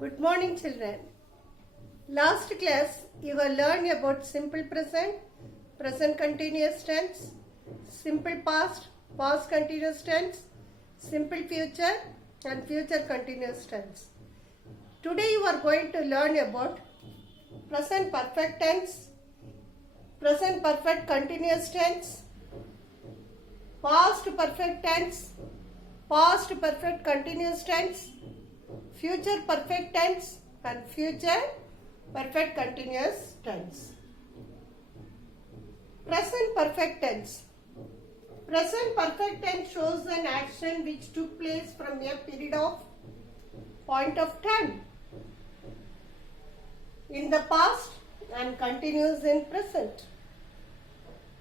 Good morning, children. Last class you have learned about simple present, present continuous tense, simple past, past continuous tense, simple future and future continuous tense. Today you are going to learn about present perfect tense, present perfect continuous tense, past perfect tense, past perfect continuous tense, future perfect tense and future perfect continuous tense. Present perfect tense. Present perfect tense shows an action which took place from a period of point of time in the past and continues in present.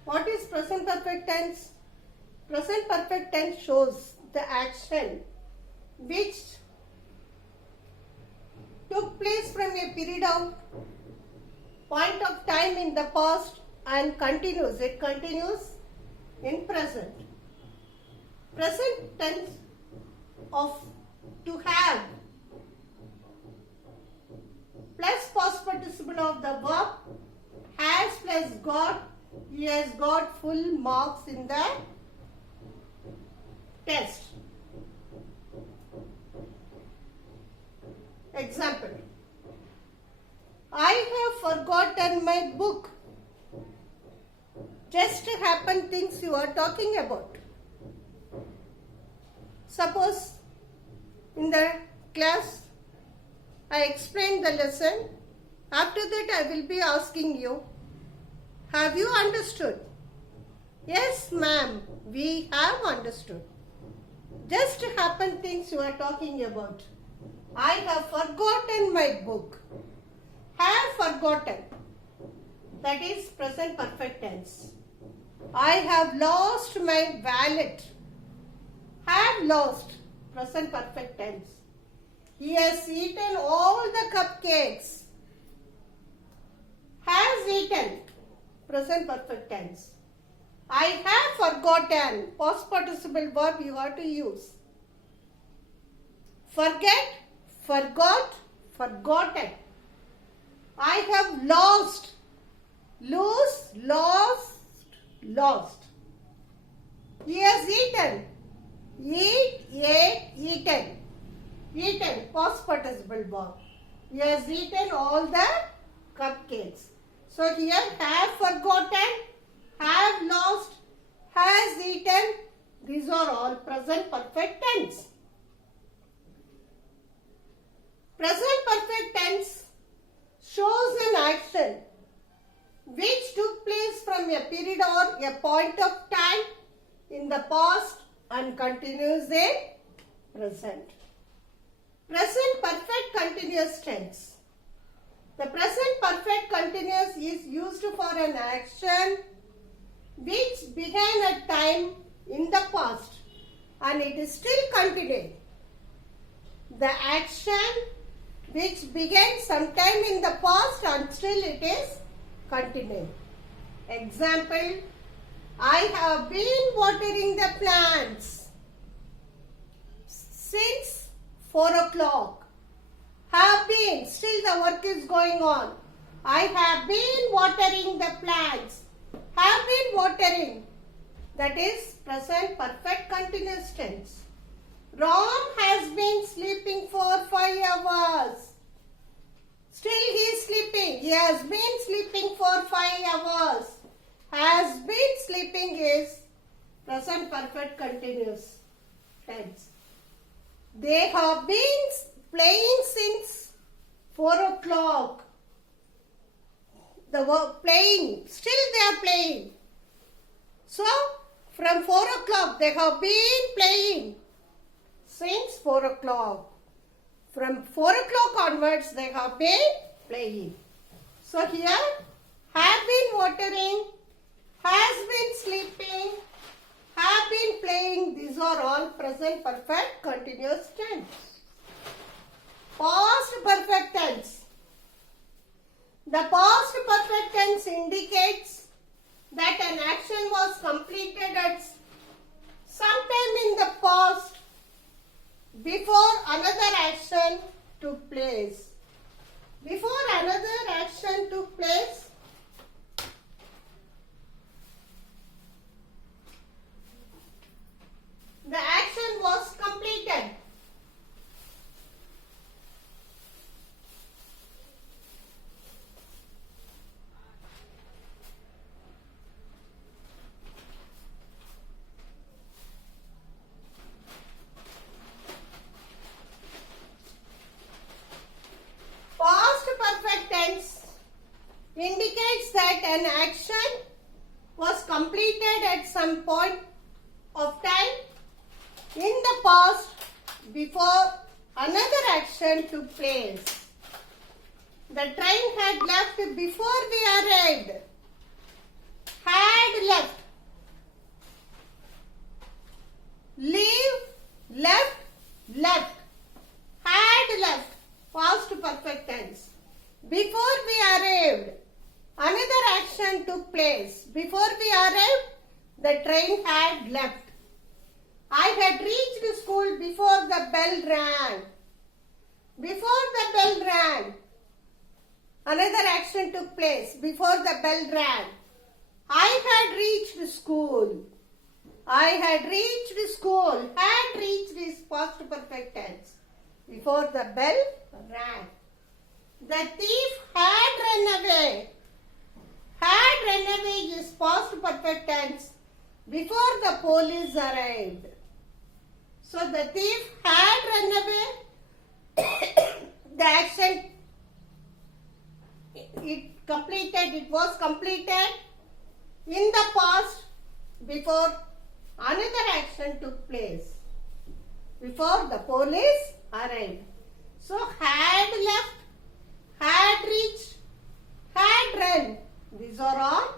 What is present perfect tense? Present perfect tense shows the action which took place from a period of point of time in the past and continues. It continues in present. Present tense of to have plus past participle of the verb has plus got. He has got full marks in the test. Example. I have forgotten my book. Just happen things you are talking about. Suppose in the class I explained the lesson. After that I will be asking you, have you understood? Yes, ma'am, we have understood. Just happen things you are talking about. I have forgotten my book. Have forgotten. That is present perfect tense. I have lost my wallet. Have lost. Present perfect tense. He has eaten all the cupcakes. Has eaten. Present perfect tense. I have forgotten. Past participle verb you have to use. Forget, forgot, forgotten. I have lost. Lose, lost, lost. He has eaten. Eat, ate, eaten. Eaten, past participle verb. He has eaten all the cupcakes. So here have forgotten, have lost, has eaten. These are all present perfect tense. Present perfect tense shows an action which took place from a period or a point of time in the past and continues in present. Present perfect continuous tense. The present perfect continuous is used for an action which began at time in the past and it is still continuing. The action which began sometime in the past and still it is continuing. Example, I have been watering the plants since 4 o'clock. Have been, still the work is going on. I have been watering the plants. Have been watering. That is present perfect continuous tense. Ron has been sleeping for 5 hours. Still he is sleeping. He has been sleeping for 5 hours. Has been sleeping is present perfect continuous tense. They have been playing since 4 o'clock. The work playing. Still they are playing. So from 4 o'clock they have been playing. Since 4 o'clock. From 4 o'clock onwards they have been playing. So here have been watering, has been sleeping, have been playing. These are all present perfect continuous tense. Past perfect tense. The past perfect tense indicates that an action was completed at sometime in the past before another action took place. Before another action took place, the action was completed. Past perfect tense indicates that an action was completed at some point of time in the past before another action took place. The train had left before we arrived. Had left. Leave, left, left. Had left. Past perfect tense. Before we arrived, another action took place. Before we arrived, the train had left. I had reached school before the bell rang. Before the bell rang, another action took place. Before the bell rang, I had reached school. I had reached school. Had reached is past perfect tense. Before the bell rang. The thief had run away. Had run away is past perfect tense. Before the police arrived. So the thief had run away. The action it was completed in the past before another action took place. Before the police arrived. So had left, had reached, had run. These are all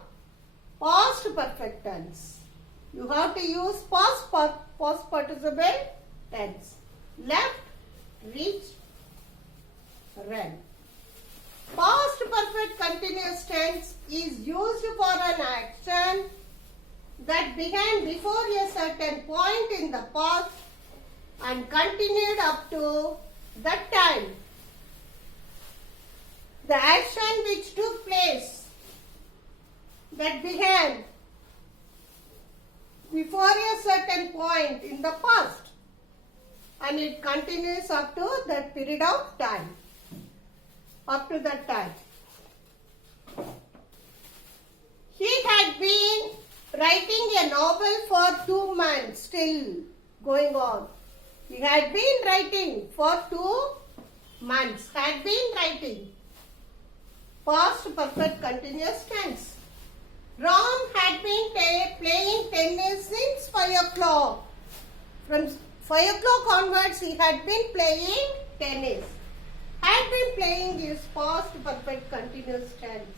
past perfect tense. You have to use past participle tense. Left, reached, run. Past perfect continuous tense is used for an action that began before a certain point in the past and continued up to that time. The action which took place that began before a certain point in the past and it continues up to that period of time. Up to that time. He had been writing a novel for 2 months, still going on. He had been writing for 2 months. Had been writing. Past perfect continuous tense. Ram had been playing tennis since 5 o'clock. From 5 o'clock onwards, he had been playing tennis. Had been playing is past perfect continuous tense.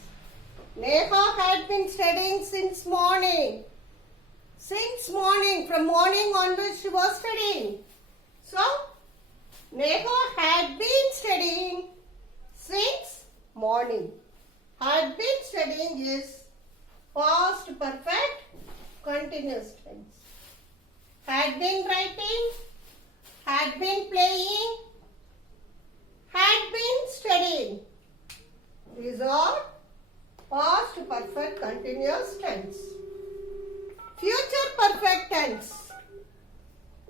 Neha had been studying since morning. Since morning, from morning onwards she was studying. So, Neha had been studying since morning. Had been studying is past perfect continuous tense. Had been writing, had been playing, had been studying. These are past perfect continuous tense. Future perfect tense.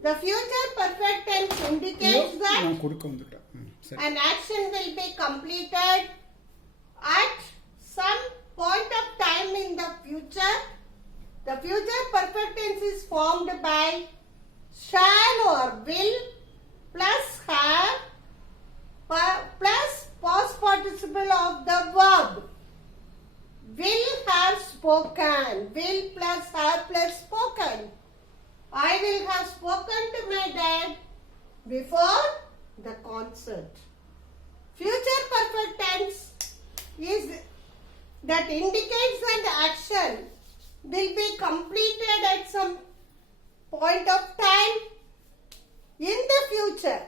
The future perfect tense indicates that an action will be completed at some point of time in the future. The future perfect tense is formed by shall or will plus have plus past participle of the verb. Will have spoken. Will plus have plus spoken. I will have spoken to my dad before the concert. Future perfect tense is that indicates that the action will be completed at some point of time in the future.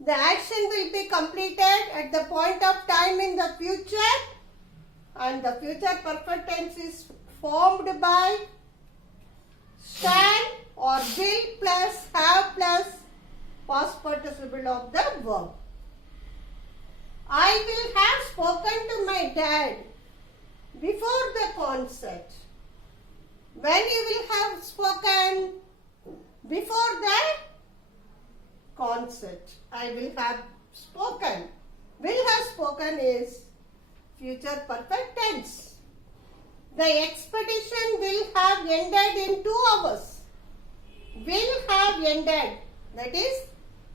The action will be completed at the point of time in the future, and the future perfect tense is formed by shall or will plus have plus past participle of the verb. I will have spoken to my dad before the concert. When you will have spoken before the concert. I will have spoken. Will have spoken is future perfect tense. The expedition will have ended in 2 hours. Will have ended. That is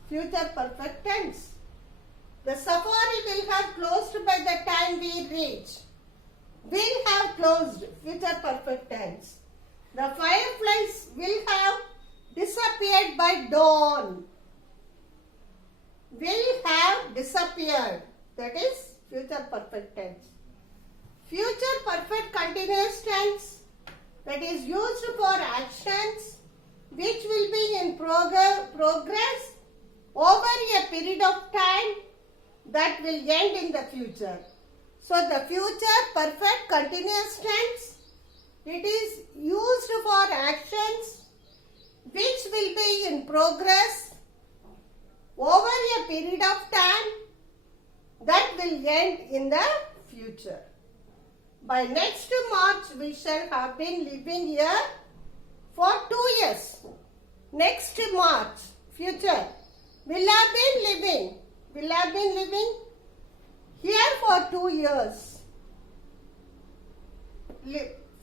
future perfect tense. The safari will have closed by the time we reach. Will have closed. Future perfect tense. The fireflies will have disappeared by dawn. Will have disappeared. That is future perfect tense. Future perfect continuous tense, that is used for actions which will be in progress over a period of time that will end in the future. So the future perfect continuous tense, it is used for actions which will be in progress over a period of time that will end in the future. By next March, we shall have been living here for 2 years. Next March, future, will have been living here for 2 years.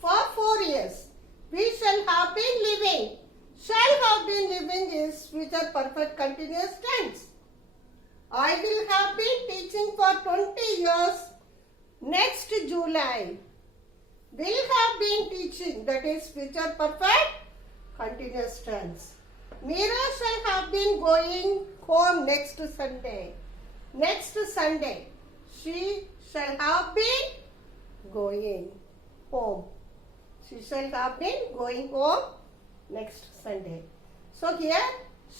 For 4 years, we shall have been living. Shall have been living is future perfect continuous tense. I will have been teaching for 20 years. Next July, will have been teaching, that is future perfect continuous tense. Meera shall have been going home next Sunday. Next Sunday, she shall have been going home. She shall have been going home next Sunday. So here,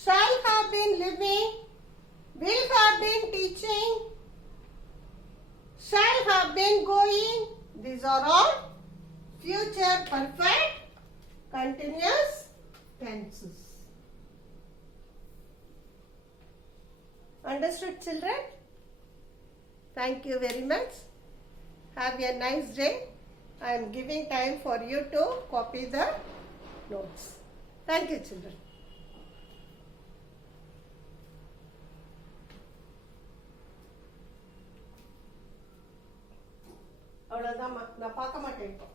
shall have been living, will have been teaching, shall have been going. These are all future perfect continuous tenses. Understood, children? Thank you very much. Have a nice day. I am giving time for you to copy the notes. Thank you, children. அவ்வளோதாம்மா, நான் பார்க்க மாட்டேன் இப்போ.